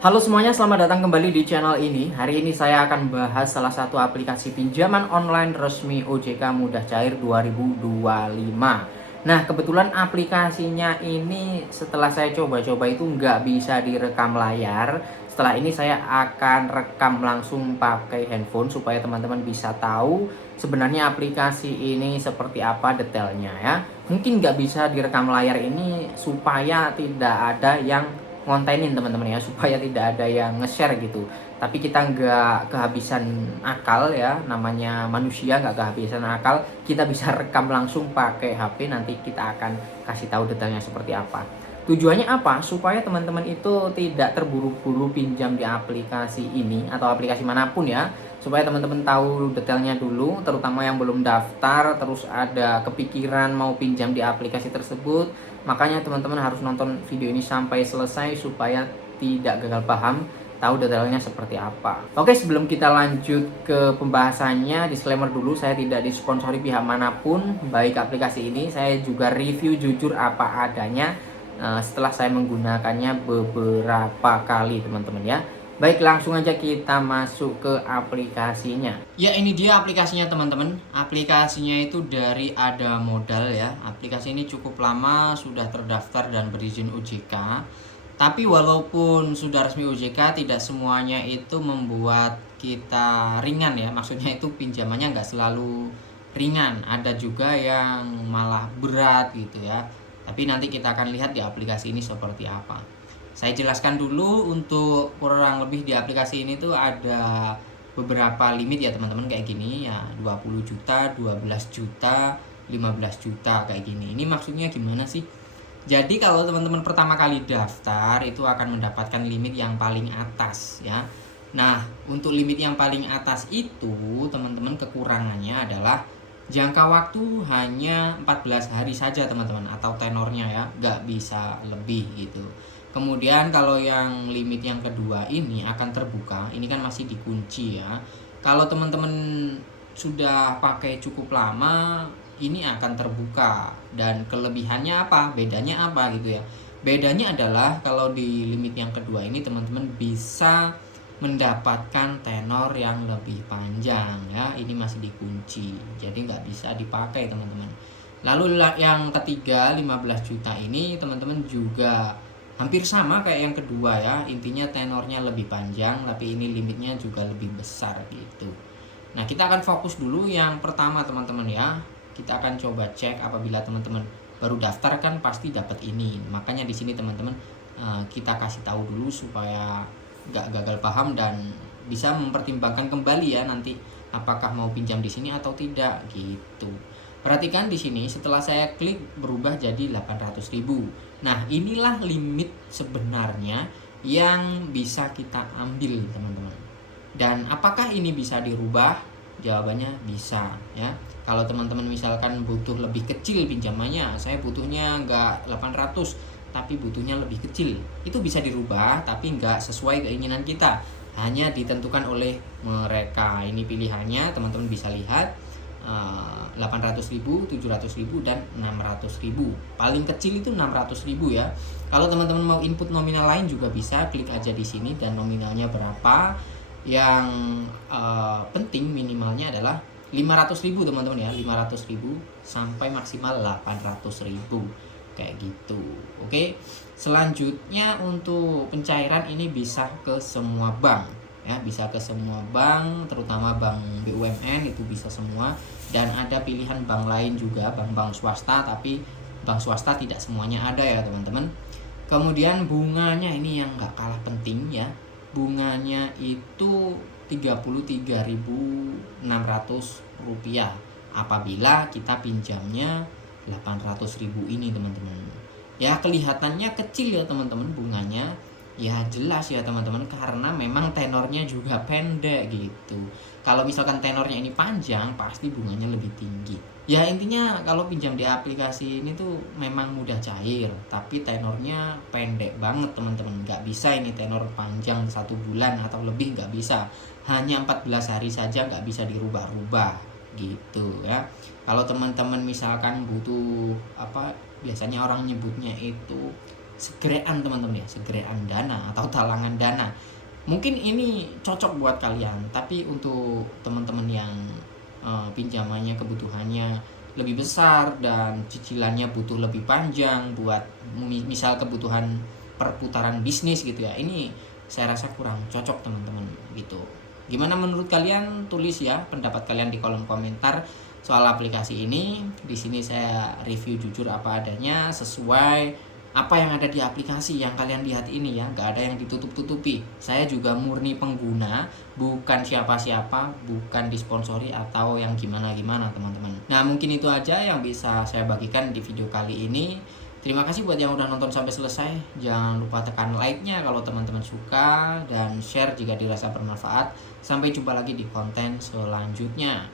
Halo semuanya, selamat datang kembali di channel ini. Hari ini saya akan bahas salah satu aplikasi pinjaman online resmi OJK Mudah Cair 2025. Nah, kebetulan aplikasinya ini setelah saya coba-coba itu nggak bisa direkam layar. Setelah ini saya akan rekam langsung pakai handphone supaya teman-teman bisa tahu sebenarnya aplikasi ini seperti apa detailnya ya. Mungkin nggak bisa direkam layar ini supaya tidak ada yang ngontenin teman-teman ya, supaya tidak ada yang nge-share gitu. Tapi kita nggak kehabisan akal ya, namanya manusia nggak kehabisan akal. Kita bisa rekam langsung pakai HP, nanti kita akan kasih tahu detailnya seperti apa. Tujuannya apa? Supaya teman-teman itu tidak terburu-buru pinjam di aplikasi ini atau aplikasi manapun ya. Supaya teman-teman tahu detailnya dulu, terutama yang belum daftar, terus ada kepikiran mau pinjam di aplikasi tersebut. Makanya teman-teman harus nonton video ini sampai selesai supaya tidak gagal paham, tahu detailnya seperti apa. Oke, sebelum kita lanjut ke pembahasannya, disclaimer dulu, saya tidak disponsori pihak manapun, baik aplikasi ini. Saya juga review jujur apa adanya setelah saya menggunakannya beberapa kali teman-teman ya. Baik, langsung aja kita masuk ke aplikasinya. Ya, ini dia aplikasinya teman-teman. Aplikasinya itu dari Ada Modal ya. Aplikasi ini cukup lama sudah terdaftar dan berizin OJK. Tapi walaupun sudah resmi OJK, tidak semuanya itu membuat kita ringan ya. Maksudnya itu pinjamannya nggak selalu ringan. Ada juga yang malah berat gitu ya. Tapi nanti kita akan lihat di aplikasi ini seperti apa. Saya jelaskan dulu, untuk kurang lebih di aplikasi ini tuh ada beberapa limit ya teman-teman, kayak gini ya, 20 juta, 12 juta, 15 juta kayak gini. Ini maksudnya gimana sih? Jadi kalau teman-teman pertama kali daftar itu akan mendapatkan limit yang paling atas ya. Nah, untuk limit yang paling atas itu teman-teman kekurangannya adalah jangka waktu hanya 14 hari saja teman-teman, atau tenornya ya, nggak bisa lebih gitu. Kemudian kalau yang limit yang kedua ini akan terbuka, ini kan masih dikunci ya. Kalau teman-teman sudah pakai cukup lama, ini akan terbuka. Dan kelebihannya apa? Bedanya apa gitu ya. Bedanya adalah kalau di limit yang kedua ini teman-teman bisa mendapatkan tenor yang lebih panjang ya. Ini masih dikunci, jadi nggak bisa dipakai teman-teman. Lalu yang ketiga 15 juta ini teman-teman juga hampir sama kayak yang kedua ya. Intinya tenornya lebih panjang, tapi ini limitnya juga lebih besar gitu. Nah, kita akan fokus dulu yang pertama teman-teman ya. Kita akan coba cek apabila teman-teman baru daftar kan pasti dapat ini. Makanya di sini teman-teman kita kasih tahu dulu supaya nggak gagal paham dan bisa mempertimbangkan kembali ya nanti apakah mau pinjam di sini atau tidak gitu. Perhatikan di sini setelah saya klik berubah jadi 800.000. Nah, inilah limit sebenarnya yang bisa kita ambil teman-teman. Dan apakah ini bisa dirubah? Jawabannya bisa ya. Kalau teman-teman misalkan butuh lebih kecil pinjamannya, saya butuhnya nggak 800 tapi butuhnya lebih kecil, itu bisa dirubah tapi nggak sesuai keinginan kita, hanya ditentukan oleh mereka. Ini pilihannya teman-teman bisa lihat, 800.000, 700.000 dan 600.000. Paling kecil itu 600.000 ya. Kalau teman-teman mau input nominal lain juga bisa, klik aja di sini dan nominalnya berapa. Yang penting minimalnya adalah 500.000 teman-teman ya, 500.000 sampai maksimal 800.000 kayak gitu. Oke. Selanjutnya untuk pencairan ini bisa ke semua bank ya, bisa ke semua bank, terutama bank BUMN itu bisa semua, dan ada pilihan bank lain juga, bank-bank swasta, tapi bank swasta tidak semuanya ada ya teman-teman. Kemudian bunganya ini yang nggak kalah penting ya, bunganya itu Rp33.600 apabila kita pinjamnya 800.000 ini teman-teman. Ya kelihatannya kecil ya teman-teman bunganya. Ya jelas ya teman-teman, karena memang tenornya juga pendek gitu. Kalau misalkan tenornya ini panjang, pasti bunganya lebih tinggi. Ya intinya kalau pinjam di aplikasi ini tuh memang mudah cair, tapi tenornya pendek banget teman-teman. Nggak bisa ini tenor panjang 1 bulan atau lebih, nggak bisa. Hanya 14 hari saja, nggak bisa dirubah-rubah gitu ya. Kalau teman-teman misalkan butuh apa, biasanya orang nyebutnya itu segerean teman-teman ya, segerean dana atau talangan dana. Mungkin ini cocok buat kalian, tapi untuk teman-teman yang pinjamannya kebutuhannya lebih besar dan cicilannya butuh lebih panjang buat misal kebutuhan perputaran bisnis gitu ya, ini saya rasa kurang cocok teman-teman gitu. Gimana menurut kalian? Tulis ya pendapat kalian di kolom komentar soal aplikasi ini. Di sini saya review jujur apa adanya sesuai apa yang ada di aplikasi yang kalian lihat ini ya, nggak ada yang ditutup-tutupi. Saya juga murni pengguna, bukan siapa-siapa, bukan disponsori atau yang gimana-gimana teman-teman. Nah mungkin itu aja yang bisa saya bagikan di video kali ini. Terima kasih buat yang udah nonton sampai selesai. Jangan lupa tekan like-nya kalau teman-teman suka dan share jika dirasa bermanfaat. Sampai jumpa lagi di konten selanjutnya.